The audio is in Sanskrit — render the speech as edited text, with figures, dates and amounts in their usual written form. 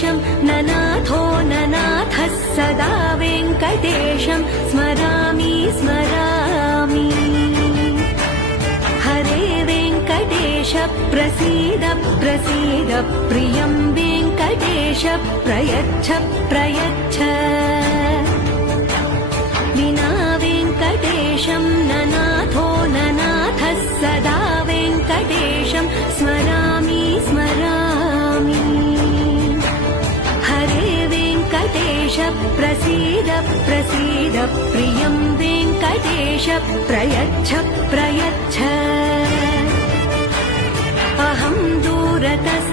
वेङ्कटेशं ननाथो ननाथः सदा वेङ्कटेशं स्मरामि स्मरामि। हरे वेङ्कटेश प्रसीद प्रसीद प्रियं वेङ्कटेश प्रयच्छ प्रयच्छ। विना वेङ्कटेशं ननाथो ननाथः सदा वेङ्कटेशं स्मरामि स्मरामि। हरे वेङ्कटेश प्रसीद प्रसीद प्रियं वेङ्कटेश प्रयच्छ प्रयच्छ। अहं दूरतः